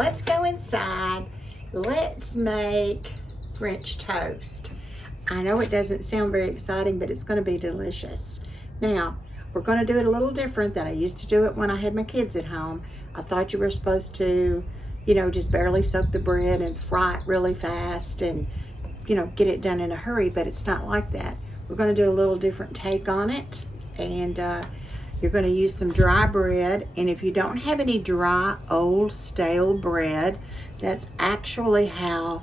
let's go inside. Let's make French toast. I know it doesn't sound very exciting, but it's going to be delicious. Now, we're going to do it a little different than I used to do it when I had my kids at home. I thought you were supposed to, you know, just barely soak the bread and fry it really fast and, you know, get it done in a hurry, but it's not like that. We're going to do a little different take on it, and you're going to use some dry bread. And if you don't have any dry, old, stale bread, that's actually how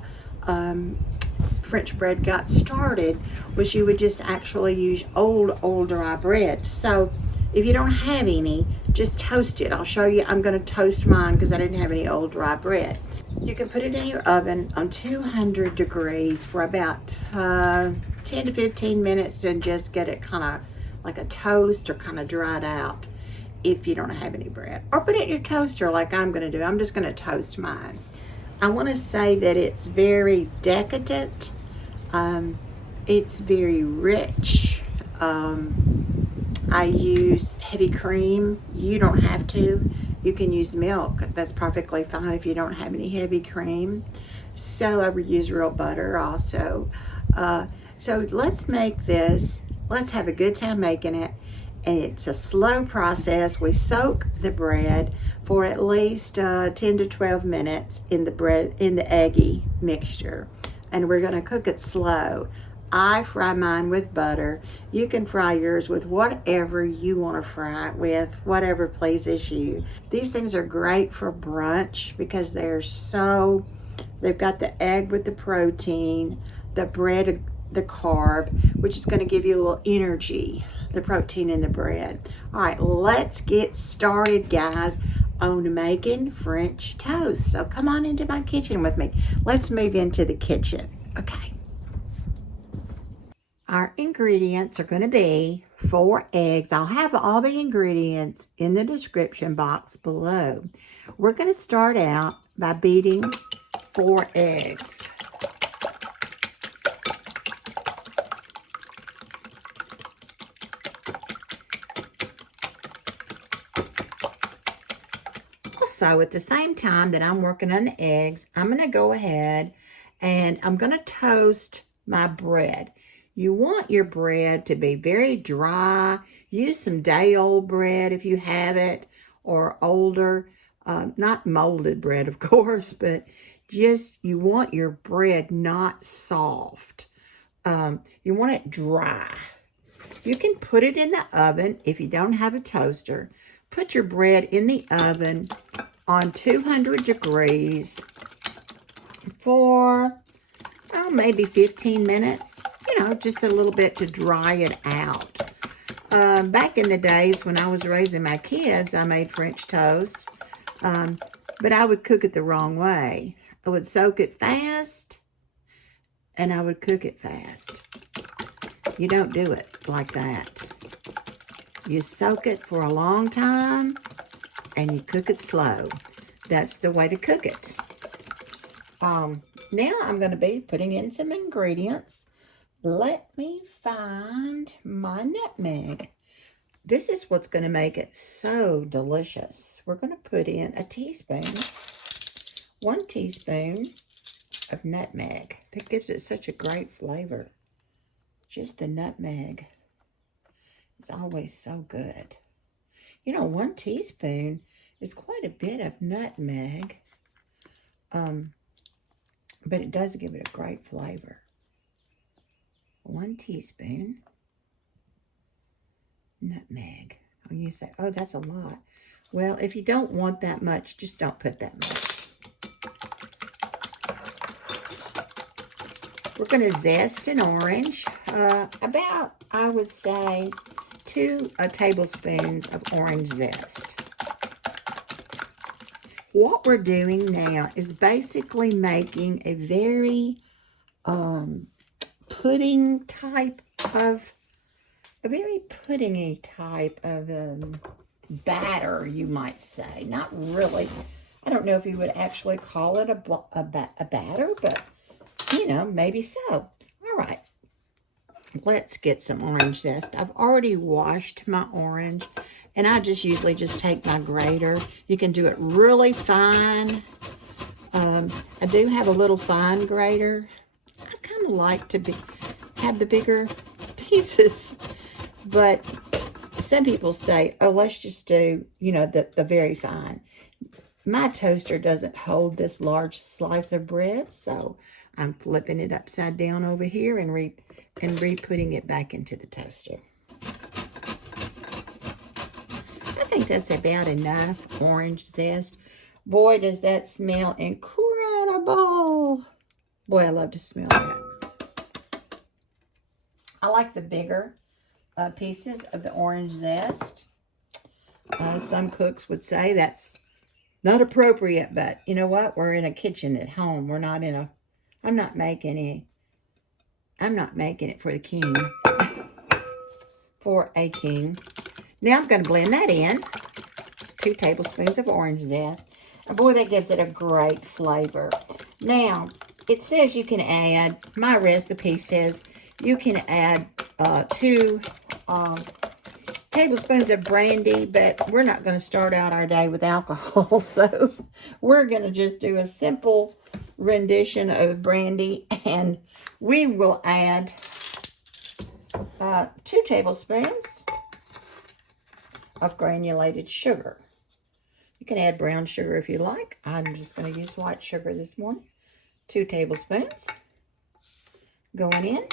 French bread got started, was you would just actually use old dry bread. So if you don't have any, just toast it. I'll show you. I'm going to toast mine because I didn't have any old dry bread. You can put it in your oven on 200 degrees for about 10 to 15 minutes and just get it kind of like a toast or kind of dried out if you don't have any bread. Or put it in your toaster like I'm going to do. I'm just going to toast mine. I want to say that it's very decadent. It's very rich. I use heavy cream. You don't have to. You can use milk. That's perfectly fine if you don't have any heavy cream. So I would use real butter also. So let's make this. Let's have a good time making it. And it's a slow process. We soak the bread for at least 10 to 12 minutes in the eggy mixture. And we're going to cook it slow. I fry mine with butter. You can fry yours with whatever you want to fry it with, whatever pleases you. These things are great for brunch because they've got the egg with the protein, the bread, the carb, which is going to give you a little energy, the protein in the bread. All right, let's get started, guys, on making French toast. So come on into my kitchen with me. Let's move into the kitchen. Okay. Our ingredients are going to be 4 eggs. I'll have all the ingredients in the description box below. We're going to start out by beating 4 eggs. So at the same time that I'm working on the eggs, I'm going to go ahead and I'm going to toast my bread. You want your bread to be very dry. Use some day-old bread if you have it, or older, not molded bread, of course, but just you want your bread not soft. You want it dry. You can put it in the oven if you don't have a toaster. Put your bread in the oven on 200 degrees for maybe 15 minutes. You know, just a little bit to dry it out. Back in the days when I was raising my kids, I made French toast, but I would cook it the wrong way. I would soak it fast, and I would cook it fast. You don't do it like that. You soak it for a long time, and you cook it slow. That's the way to cook it. Now I'm going to be putting in some ingredients. Let me find my nutmeg. This is what's going to make it so delicious. We're going to put in a teaspoon, 1 teaspoon of nutmeg. That gives it such a great flavor. Just the nutmeg. It's always so good. You know, 1 teaspoon is quite a bit of nutmeg. But it does give it a great flavor. 1 teaspoon nutmeg. Oh, you say, oh, that's a lot. Well, if you don't want that much, just don't put that much. We're going to zest an orange. About, I would say, 2 tablespoons of orange zest. What we're doing now is basically making a very puddingy type of batter, you might say. Not really. I don't know if you would actually call it a batter, but, you know, maybe so. All right. Let's get some orange zest. I've already washed my orange, and I just usually just take my grater. You can do it really fine, I do have a little fine grater. I kind of like to have the bigger pieces, but some people say, oh, let's just do, you know, the very fine. My toaster doesn't hold this large slice of bread, so I'm flipping it upside down over here and re-putting it back into the toaster. I think that's about enough orange zest. Boy, does that smell incredible. Boy, I love to smell that. I like the bigger pieces of the orange zest. Some cooks would say that's not appropriate, but you know what? We're in a kitchen at home. We're not in a, I'm not making it for the king. For a king. Now I'm going to blend that in. 2 tablespoons of orange zest. And boy, that gives it a great flavor. Now, it says you can add, my recipe says you can add 2 tablespoons of brandy, but we're not going to start out our day with alcohol, so we're going to just do a simple rendition of brandy, and we will add 2 tablespoons of granulated sugar. You can add brown sugar if you like. I'm just going to use white sugar this morning. 2 tablespoons going in.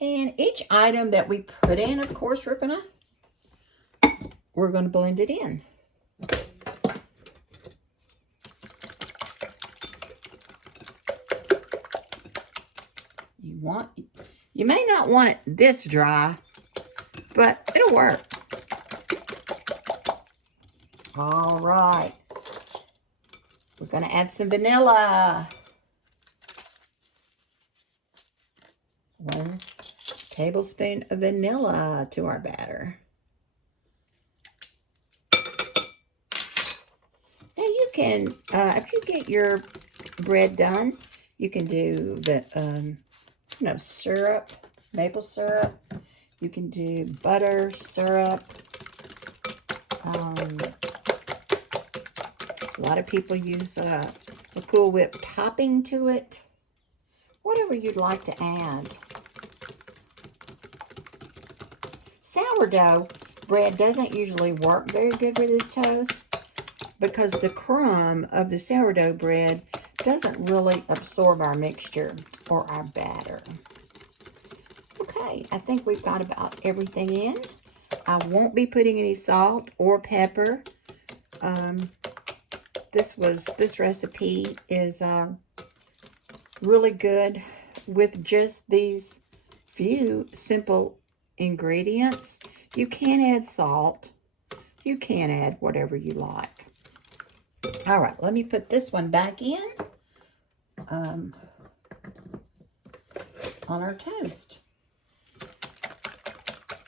And each item that we put in, of course, we're gonna blend it in. You may not want it this dry, but it'll work. All right. We're gonna add some vanilla. 1 tablespoon of vanilla to our batter. Now you can, if you get your bread done, you can do the, you know, syrup, maple syrup. You can do butter syrup. A lot of people use a Cool Whip topping to it. Whatever you'd like to add. Sourdough bread doesn't usually work very good for this toast because the crumb of the sourdough bread doesn't really absorb our mixture or our batter. Okay, I think we've got about everything in. I won't be putting any salt or pepper. This recipe is really good with just these few simple ingredients. You can add salt. You can add whatever you like. All right, let me put this one back in on our toast.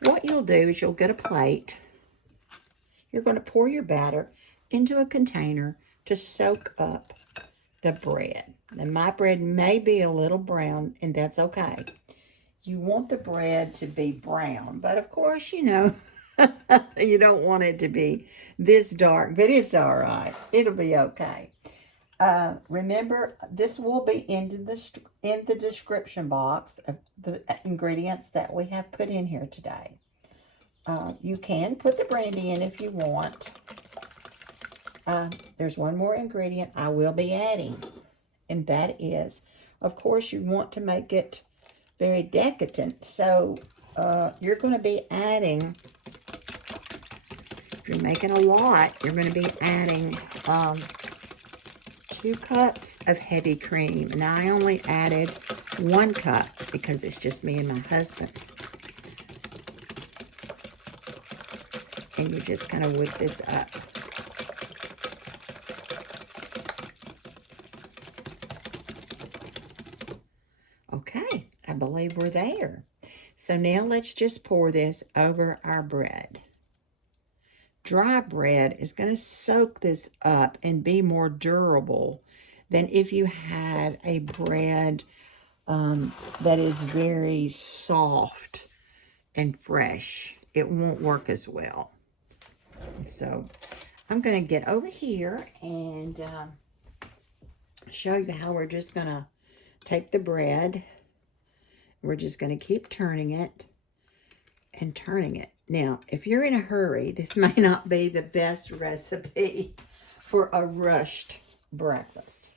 What you'll do is you'll get a plate. You're going to pour your batter into a container to soak up the bread. And my bread may be a little brown, and that's okay. You want the bread to be brown, but of course, you know, you don't want it to be this dark, but it's all right. It'll be okay. Remember, this will be in the description box of the ingredients that we have put in here today. You can put the brandy in if you want. There's one more ingredient I will be adding, and that is, of course, you want to make it very decadent. So you're going to be adding, if you're making a lot, you're going to be adding 2 cups of heavy cream. And I only added 1 cup because it's just me and my husband. And you just kind of whip this up. Okay, I believe we're there. So now let's just pour this over our bread. Dry bread is going to soak this up and be more durable than if you had a bread that is very soft and fresh. It won't work as well. So I'm going to get over here and show you how we're just going to take the bread. We're just going to keep turning it and turning it. Now, if you're in a hurry, this may not be the best recipe for a rushed breakfast.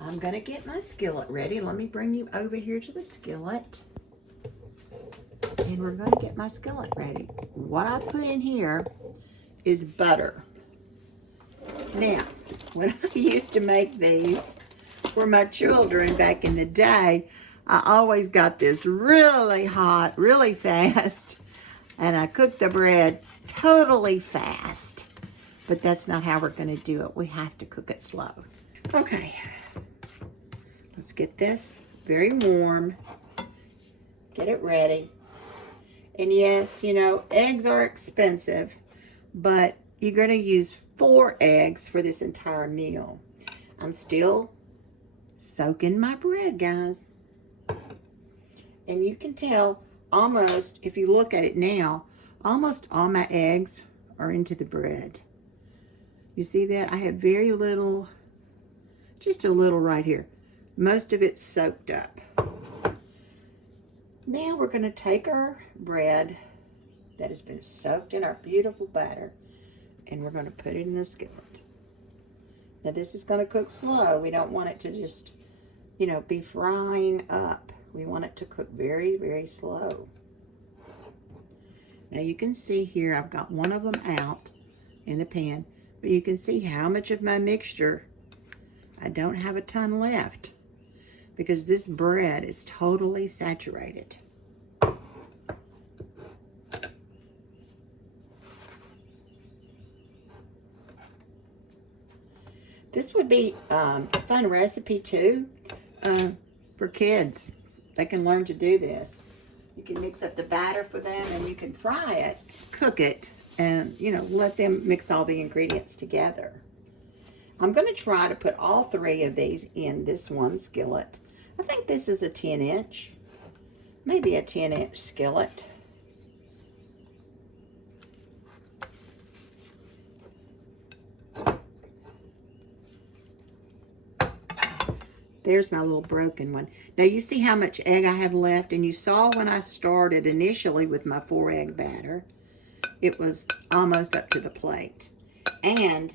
I'm going to get my skillet ready. Let me bring you over here to the skillet. And we're going to get my skillet ready. What I put in here is butter. Now, when I used to make these for my children back in the day, I always got this really hot, really fast, and I cooked the bread totally fast. But that's not how we're going to do it. We have to cook it slow. Okay, let's get this very warm. Get it ready. And yes, you know, eggs are expensive, but you're going to use 4 eggs for this entire meal. I'm still soaking my bread, guys. And you can tell almost, if you look at it now, almost all my eggs are into the bread. You see that? I have very little, just a little right here. Most of it's soaked up. Now we're going to take our bread that has been soaked in our beautiful batter, and we're going to put it in the skillet. Now this is going to cook slow. We don't want it to just, you know, be frying up. We want it to cook very, very slow. Now you can see here I've got one of them out in the pan, but you can see how much of my mixture, I don't have a ton left because this bread is totally saturated. This would be a fun recipe too for kids. They can learn to do this. You can mix up the batter for them and you can fry it, cook it, and, you know, let them mix all the ingredients together. I'm going to try to put all 3 of these in this one skillet. I think this is a 10-inch, maybe a 10-inch skillet. There's my little broken one. Now you see how much egg I have left, and you saw when I started initially with my 4-egg batter, it was almost up to the plate. And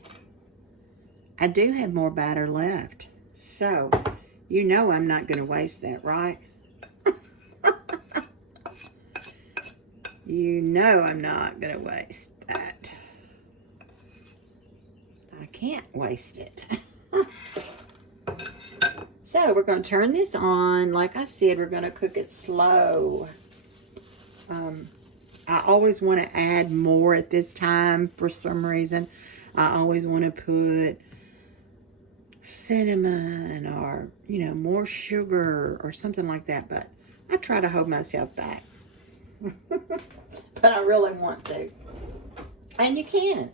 I do have more batter left. So, you know I'm not going to waste that, right? You know I'm not going to waste that. I can't waste it. So we're going to turn this on. Like I said, we're going to cook it slow. I always want to add more at this time for some reason. I always want to put cinnamon or, you know, more sugar or something like that. But I try to hold myself back. But I really want to. And you can.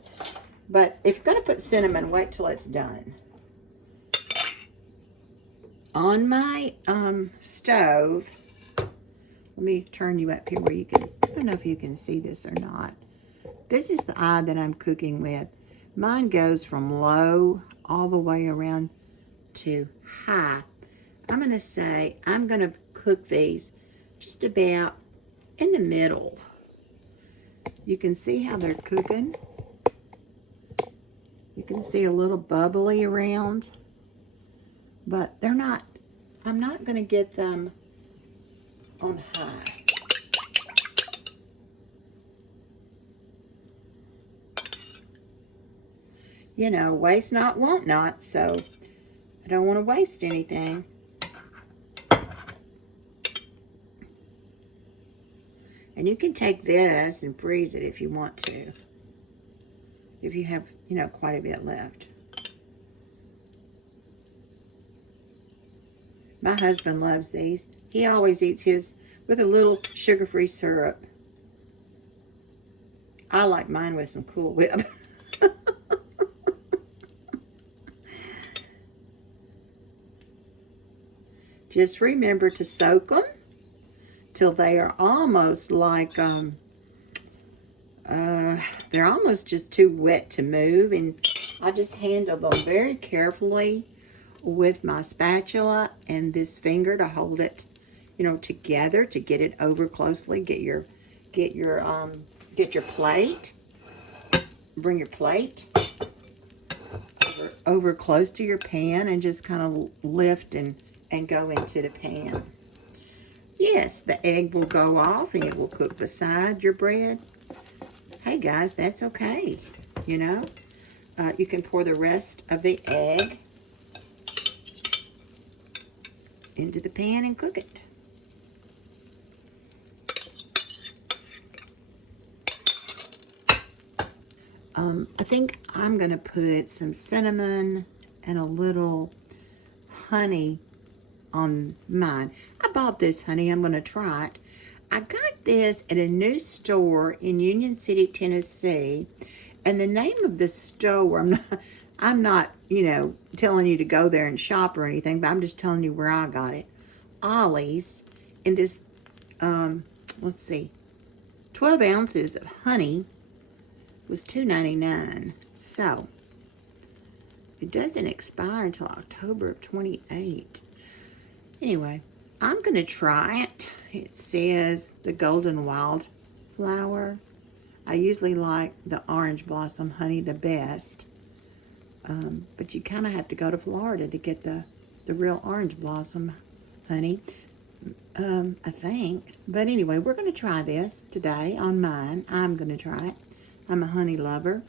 But if you're going to put cinnamon, wait till it's done. On my stove, let me turn you up here where you can, I don't know if you can see this or not. This is the eye that I'm cooking with. Mine goes from low all the way around to high. I'm going to say I'm going to cook these just about in the middle. You can see how they're cooking. You can see a little bubbly around. But they're not, I'm not going to get them on high. You know, waste not, want not, so I don't want to waste anything. And you can take this and freeze it if you want to. If you have, you know, quite a bit left. My husband loves these. He always eats his with a little sugar-free syrup. I like mine with some Cool Whip. Just remember to soak them till they are almost like, they're almost just too wet to move. And I just handle them very carefully with my spatula and this finger to hold it, together to get it over closely. Get your plate. Bring your plate over close to your pan and just kind of lift and go into the pan. Yes, the egg will go off and it will cook beside your bread. Hey guys, that's okay. You can pour the rest of the egg into the pan and cook it. I think I'm going to put some cinnamon and a little honey on mine. I bought this honey. I'm going to try it. I got this at a new store in Union City, Tennessee. And the name of the store, I'm not, telling you to go there and shop or anything, but I'm just telling you where I got it. Ollie's. And this, let's see, 12 ounces of honey was $2.99. So, it doesn't expire until October of 28. Anyway, I'm going to try it. It says the golden wildflower. I usually like the orange blossom honey the best. But you kind of have to go to Florida to get the real orange blossom honey, I think. But anyway, we're going to try this today on mine. I'm going to try it. I'm a honey lover.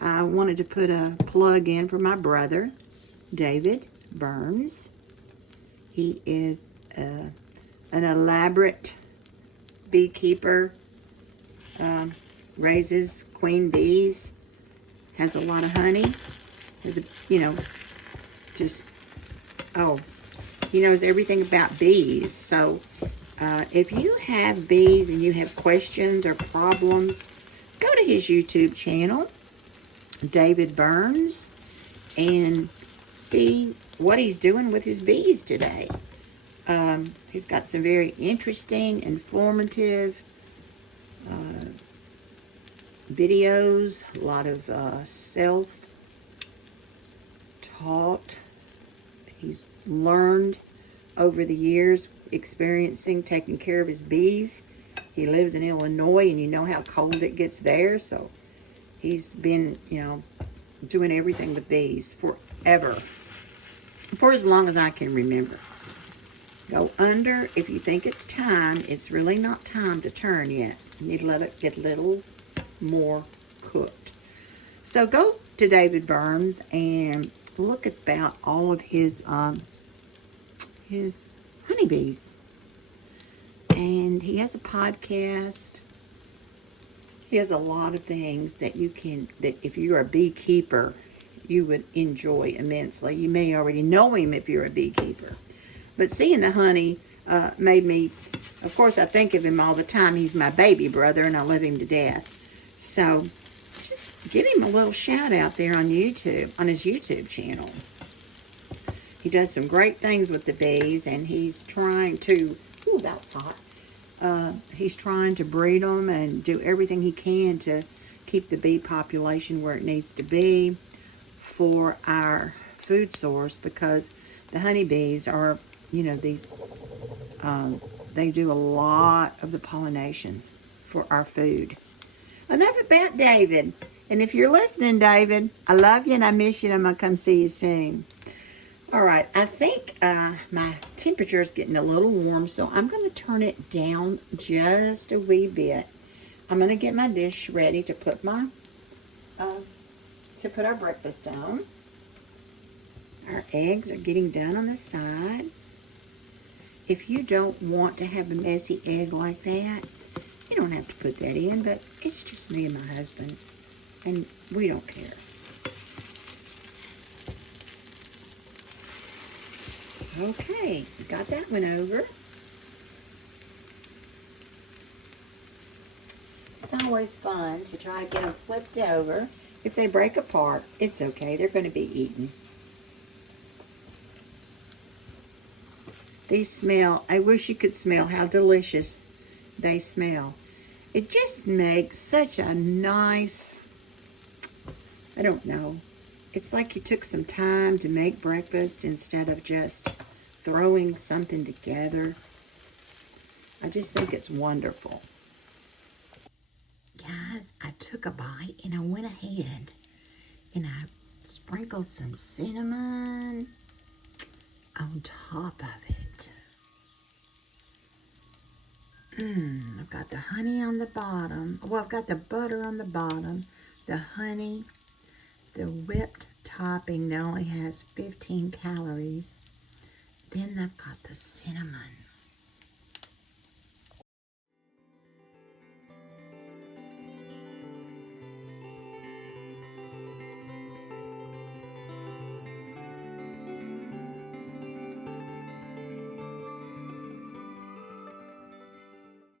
I wanted to put a plug in for my brother, David Burns. He is an elaborate beekeeper, raises queen bees, has a lot of honey, he knows everything about bees. So if you have bees and you have questions or problems, go to his YouTube channel, David Burns, and see what he's doing with his bees today. He's got some very interesting, informative videos, a lot of self-taught. He's learned over the years, experiencing, taking care of his bees. He lives in Illinois, and you know how cold it gets there, so he's been, doing everything with bees forever, for as long as I can remember. Go under if you think it's time. It's really not time to turn yet. You need to let it get a little more cooked. So go to David Burns and look about all of his honeybees. And he has a podcast. He has a lot of things that if you're a beekeeper, you would enjoy immensely. You may already know him if you're a beekeeper. But seeing the honey made me, of course, I think of him all the time. He's my baby brother, and I love him to death. So just give him a little shout out there on YouTube, on his YouTube channel. He does some great things with the bees, and he's trying to, that was hot. He's trying to breed them and do everything he can to keep the bee population where it needs to be for our food source, because the honeybees are, these, they do a lot of the pollination for our food. Enough about David. And if you're listening, David, I love you and I miss you, and I'm going to come see you soon. All right, I think my temperature is getting a little warm, so I'm going to turn it down just a wee bit. I'm going to get my dish ready to put put our breakfast on. Our eggs are getting done on the side. If you don't want to have a messy egg like that, you don't have to put that in, but it's just me and my husband, and we don't care. Okay, got that one over. It's always fun to try to get them flipped over. If they break apart, it's okay. They're going to be eaten. These smell, I wish you could smell how delicious they smell. It just makes such a nice, I don't know, It's like you took some time to make breakfast instead of just throwing something together. I just think it's wonderful. Guys, I took a bite and I went ahead and I sprinkled some cinnamon on top of it. I've got the honey on the bottom. Well, I've got the butter on the bottom, the honey, the whipped topping that only has 15 calories. Then I've got the cinnamon.